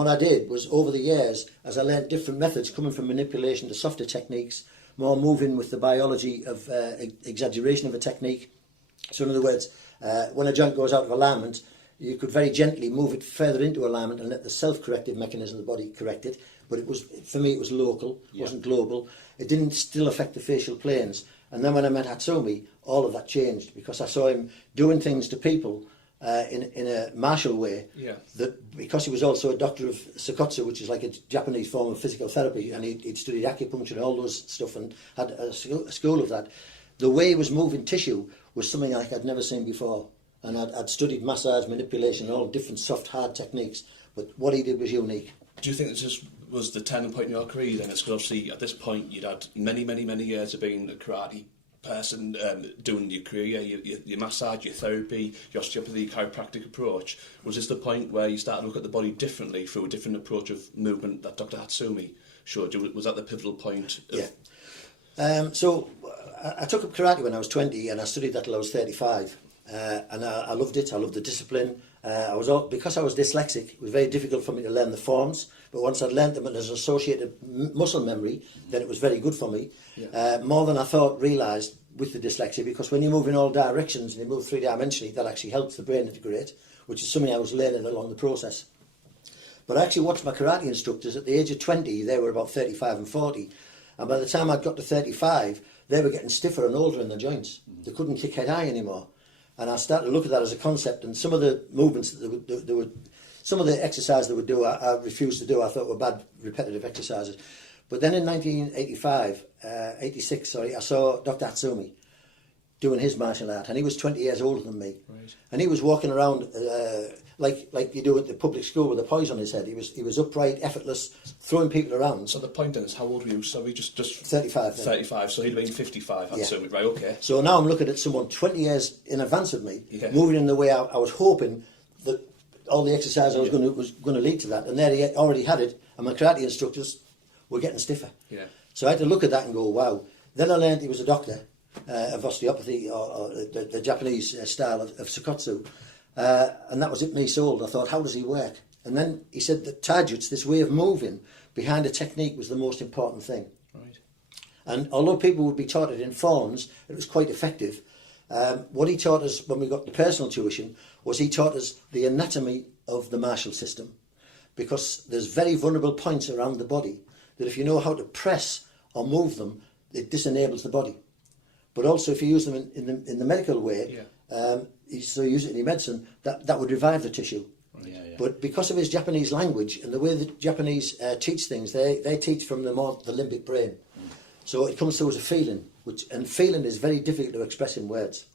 what I did was, over the years, as I learned different methods, coming from manipulation to softer techniques, more moving with the biology of exaggeration of a technique. So in other words, when a joint goes out of alignment, you could very gently move it further into alignment and let the self-corrective mechanism of the body correct it. But it was, for me, it was local, it wasn't global. It didn't still affect the facial planes. And then when I met Hatsumi, all of that changed, because I saw him doing things to people in a martial way. Yeah. That because he was also a doctor of Sakotsu, which is like a Japanese form of physical therapy, and he'd studied acupuncture and all those stuff and had a school of that. The way he was moving tissue was something like I'd never seen before. And I'd studied massage, manipulation, all different soft, hard techniques, but what he did was unique. Do you think this was the turning point in your career then? Because obviously at this point you'd had many years of being a karate person, doing your career, your massage, your therapy, your osteopathy, chiropractic approach. Was this the point where you started to look at the body differently through a different approach of movement that Dr. Hatsumi showed you? Was that the pivotal point? So I took up karate when I was 20 and I studied that till I was 35. And I loved it. I loved the discipline. Because I was dyslexic, it was very difficult for me to learn the forms. But once I'd learned them and as associated muscle memory, then it was very good for me. Yeah. More than I thought, realised with the dyslexia, because when you move in all directions and you move three-dimensionally, that actually helps the brain integrate, which is something I was learning along the process. But I actually watched my karate instructors at the age of 20. They were about 35 and 40. And by the time I'd got to 35, they were getting stiffer and older in the joints. They couldn't kick head high anymore. And I started to look at that as a concept, and some of the movements that they would, some of the exercises they would do, I refused to do. I thought were bad, repetitive exercises. But then in 86, I saw Dr. Hatsumi doing his martial art, and he was 20 years older than me. Right. And he was walking around like you do at the public school with a poise on his head. He was upright, effortless, throwing people around. So the point is, how old were you? So we just 35. Then. 35. So he'd been 55. Yeah. Right. Okay. So now I'm looking at someone 20 years in advance of me, moving in the way I was hoping that all the exercise I was going to lead to that, and there he already had it. And my karate instructors were getting stiffer. Yeah. So I had to look at that and go, wow. Then I learned he was a doctor of osteopathy, or the Japanese style of Sakotsu. And that was it me sold. I thought, how does he work? And then he said that taijutsu, this way of moving behind a technique, was the most important thing. Right. And although people would be taught it in forms, it was quite effective. What he taught us when we got the personal tuition was he taught us the anatomy of the martial system, because there's very vulnerable points around the body that if you know how to press or move them, it disenables the body. But also if you use them in the medical way, so you use it in your medicine, that would revive the tissue. Right. Yeah, yeah. But because of his Japanese language and the way the Japanese teach things, they teach from the limbic brain. So it comes through as a feeling, and feeling is very difficult to express in words.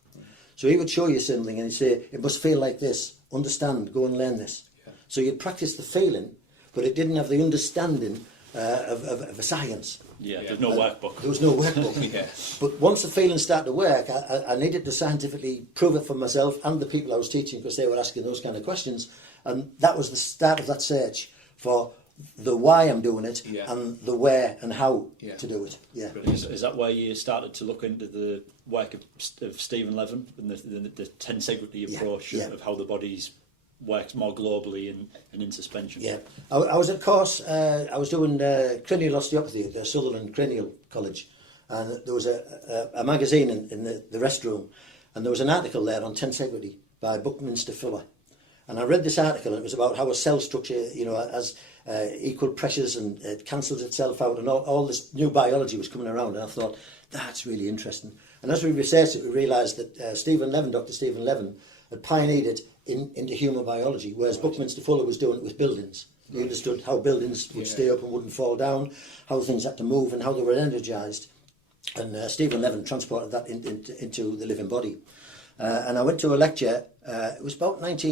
So he would show you something and he'd say, it must feel like this, understand, go and learn this. Yeah. So you'd practice the feeling, but it didn't have the understanding of a science. Yeah, there's no workbook. There was no workbook. Yeah. But once the feelings started to work, I needed to scientifically prove it for myself and the people I was teaching, because they were asking those kind of questions. And that was the start of that search for the why I'm doing it and the where and how to do it. Yeah. Is that where you started to look into the work of Stephen Levin and the tensegrity approach of how the body's works more globally and in suspension? Yeah, I was at course. I was doing cranial osteopathy at the Sutherland Cranial College, and there was a magazine in the restroom, and there was an article there on tensegrity by Buckminster Fuller, and I read this article, and it was about how a cell structure, has equal pressures and it cancels itself out, and all this new biology was coming around, and I thought that's really interesting. And as we researched it, we realised that Dr. Stephen Levin, had pioneered it into human biology, whereas Buckminster Fuller was doing it with buildings. He understood how buildings would stay up and wouldn't fall down, how things had to move and how they were energised. And Stephen Levin transported that into the living body. And I went to a lecture, it was about 20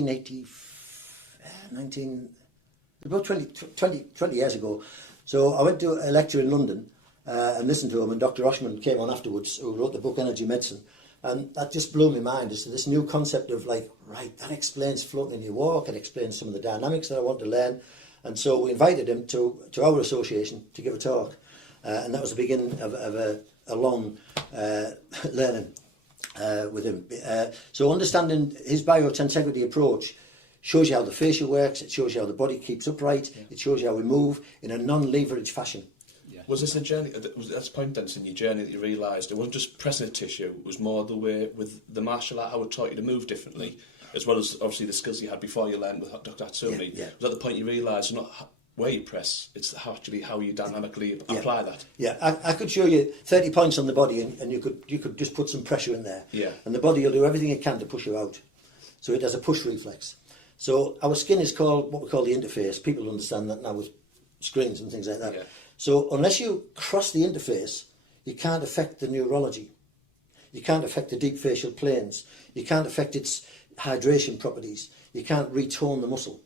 years ago. So I went to a lecture in London and listened to him, and Dr. Oshman came on afterwards, who wrote the book Energy Medicine. And that just blew my mind as to this new concept of that explains floating in your walk, it explains some of the dynamics that I want to learn. And so we invited him to our association to give a talk. And that was the beginning of a long learning with him. So understanding his biotensegrity approach, shows you how the fascia works, it shows you how the body keeps upright, it shows you how we move in a non-leverage fashion. Was this a journey, was that a point then in your journey that you realised it wasn't just pressing a tissue, it was more the way with the martial art, how it taught you to move differently, as well as obviously the skills you had before you learned with Dr. Hatsumi? Was that the point you realised it's not where you press, it's actually how you dynamically apply that? Yeah, I could show you 30 points on the body and you could just put some pressure in there. Yeah. And the body will do everything it can to push you out. So it has a push reflex. So our skin is called what we call the interface. People understand that now with screens and things like that. Yeah. So unless you cross the interface, you can't affect the neurology. You can't affect the deep facial planes. You can't affect its hydration properties. You can't retone the muscle.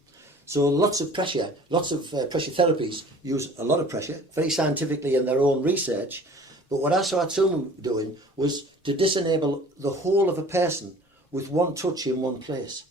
So lots of pressure therapies use a lot of pressure, very scientifically in their own research. But what I saw Hatsumi doing was to disenable the whole of a person with one touch in one place.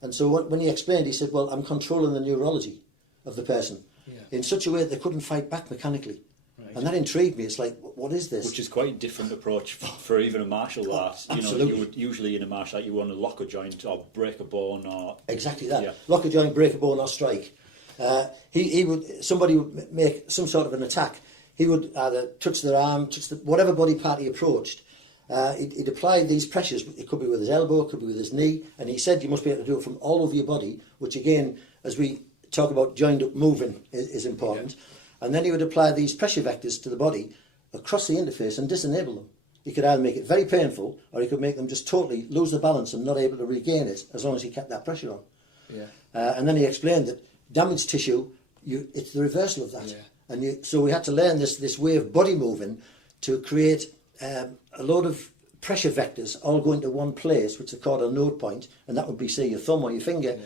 And so when he explained, he said, well, I'm controlling the neurology of the person in such a way that they couldn't fight back mechanically. Right. And that intrigued me. It's like, what is this? Which is quite a different approach for even a martial art. Absolutely. You would usually in a martial art you want to lock a joint or break a bone or exactly that. Yeah. Lock a joint, break a bone, or strike. Somebody would make some sort of an attack. He would either touch their arm, whatever body part he approached. He'd apply these pressures. It could be with his elbow, it could be with his knee, and he said you must be able to do it from all over your body, which again, as we talk about joined up moving, is important. Yeah. And then he would apply these pressure vectors to the body across the interface and disenable them. He could either make it very painful, or he could make them just totally lose the balance and not able to regain it, as long as he kept that pressure on. Yeah. And then he explained that damaged tissue, it's the reversal of that. Yeah. And so we had to learn this way of body moving to create a load of pressure vectors all going to one place, which are called a node point, and that would be, say, your thumb or your finger,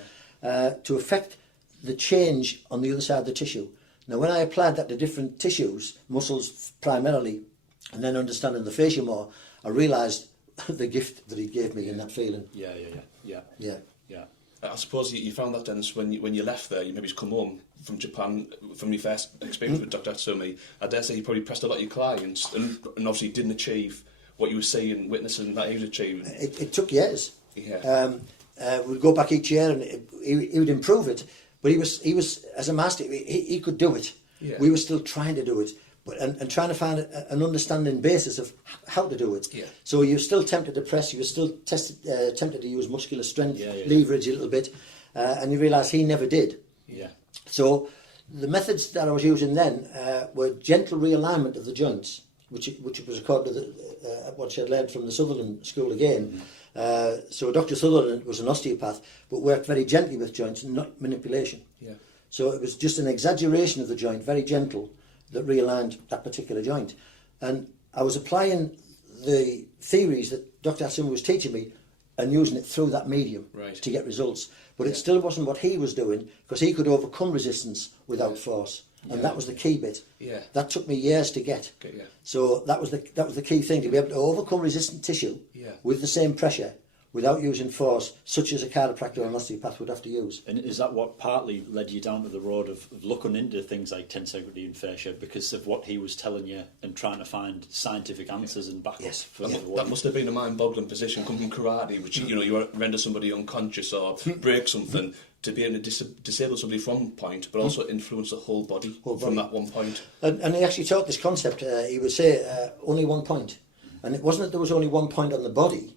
to affect the change on the other side of the tissue. Now, when I applied that to different tissues, muscles primarily, and then understanding the fascia more, I realised the gift that he gave me in that feeling. Yeah. I suppose you found that then when you left there, you maybe come home from Japan, from your first experience with Dr. Hatsumi. I dare say you probably pressed a lot of your clients and obviously didn't achieve what you were seeing, witnessing that he was achieving. It took years. Yeah. We'd go back each year and he would improve it. But he was as a master, he could do it. Yeah. We were still trying to do it, and trying to find an understanding basis of how to do it. Yeah. So you're still tempted to press, you were still tempted to use muscular strength, leverage a little bit, and you realise he never did. Yeah. So the methods that I was using then were gentle realignment of the joints, which was according to what she had learned from the Sutherland School again. Mm-hmm. So Dr. Sutherland was an osteopath, but worked very gently with joints and not manipulation. Yeah. So it was just an exaggeration of the joint, very gentle, that realigned that particular joint. And I was applying the theories that Dr. Hatsumi was teaching me and using it through that medium to get results. But it still wasn't what he was doing, because he could overcome resistance without force. And that was the key bit. Yeah. That took me years to get. Okay, yeah. So that was the key thing, to be able to overcome resistant tissue with the same pressure without using force, such as a chiropractor or an osteopath would have to use. And is that what partly led you down to the road of looking into things like tensegrity and fascia, because of what he was telling you and trying to find scientific answers and backups? Yes. That must have been a mind-boggling position coming from karate, which you render somebody unconscious or break something, to be able to disable somebody from one point, but also influence the whole body from that one point. And he actually taught this concept. He would say only one point, and it wasn't that there was only one point on the body.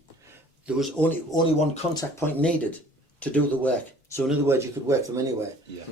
There was only one contact point needed to do the work. So in other words, you could work from anywhere. Yeah.